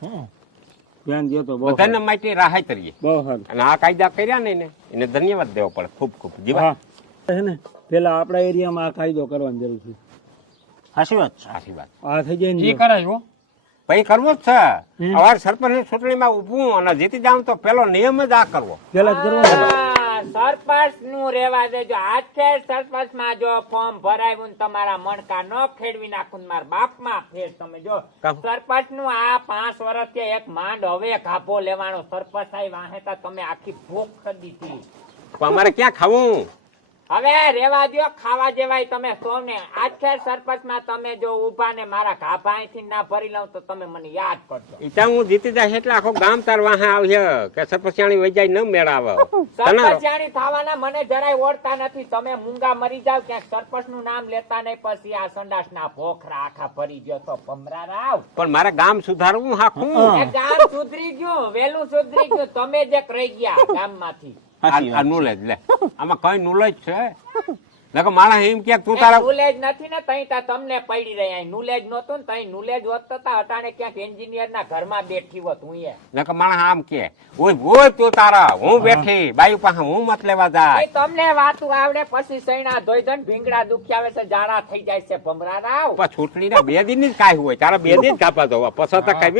ધ્યાન દો તો બહુ બધાને માટે રાહત રહીએ બહુ સારું અને આ કાયદા કર્યા ને એને ધન્યવાદ દેવો પડે ખૂબ ખૂબ જીવા હા છે ને પેલા આપણા એરિયામાં આ કાયદો કરવાની જરૂર છે સાચી વાત છે. સાચી વાત આ થઈ જાય જી ને કરાય હો. પછી કરવું જ છે અવાર સરપંચની ચૂંટણીમાં ઊભું અને જીતી જાવ તો પેલો નિયમ જ આ કરવો પેલા જ કરવાનું સરપંચ નું રેવા દેજો આખે સરપંચ માં જો ફોર્મ ભરાયું ને તમારા મણકા ન ખેડવી નાખું ને મારા બાપ માં ફેર તમે જો કામ. સરપંચ નું આ 5 વર્ષ કે એક માંડ હવે ઘાપો લેવાનો સરપંચ સાહેબ વાહેતા તમે આખી ભૂખ કરી દીધી પણ અમારે ક્યાં ખાવું હવે રેવા દ્યો ખાવા જેવાય તમે સોને આખે સરપંચ માં તમે જો ઉભા ને મારા ઘાપા અહીંથી ના ભરી લઉં તો તમે મને યાદ કરજો ત્યાં હું જીતી જાય એટલે આખો ગામ તાર વાહે આવશે કે સરપંચાણી વૈજાય ન મેળાવે સરપંચ જાણી થવાના મને જરાય ઓળતા નથી તમે મૂંગા મરી જાવ ક્યાંક સરપંચ નું નામ લેતા નહીં પછી આ સંડાસ ના ભોખરા આખા ભરી ગયો તો ભમરા રાવ પણ મારે ગામ સુધારવું હાખું એ ગામ સુધરી ગયું વેલું સુધરી ગયું તમે જ એક રહી ગયા ગામ માંથી સાચી આ વાત. નોલેજ લે આમાં કઈ નોલેજ છે નકર માણસ એમ કે તું તારા નુલેજ નથી ને તઈ તા તમને પડી રહ્યા નુલેજ નહોતું ને તઈ નુલેજ હોત તો તા અટાણે ક્યાંક એન્જિનિયર ના ઘરમાં બેઠી હોત હું એ નકર માણસ આમ કે ઓય તું તારા હું બેઠી બાયુ પાસે હું મત લેવા જાય એ તમને વાતું આવડે પછી સૈણા ધોઈ ધોઈને ભીંગડા દુખી આવે છે જાડા થઈ જાય છે ભમરા રાવ છૂટણી ના 2 દિન જ કાંઈ હોય તારા 2 દિન કાપા દો પછી તો કઈ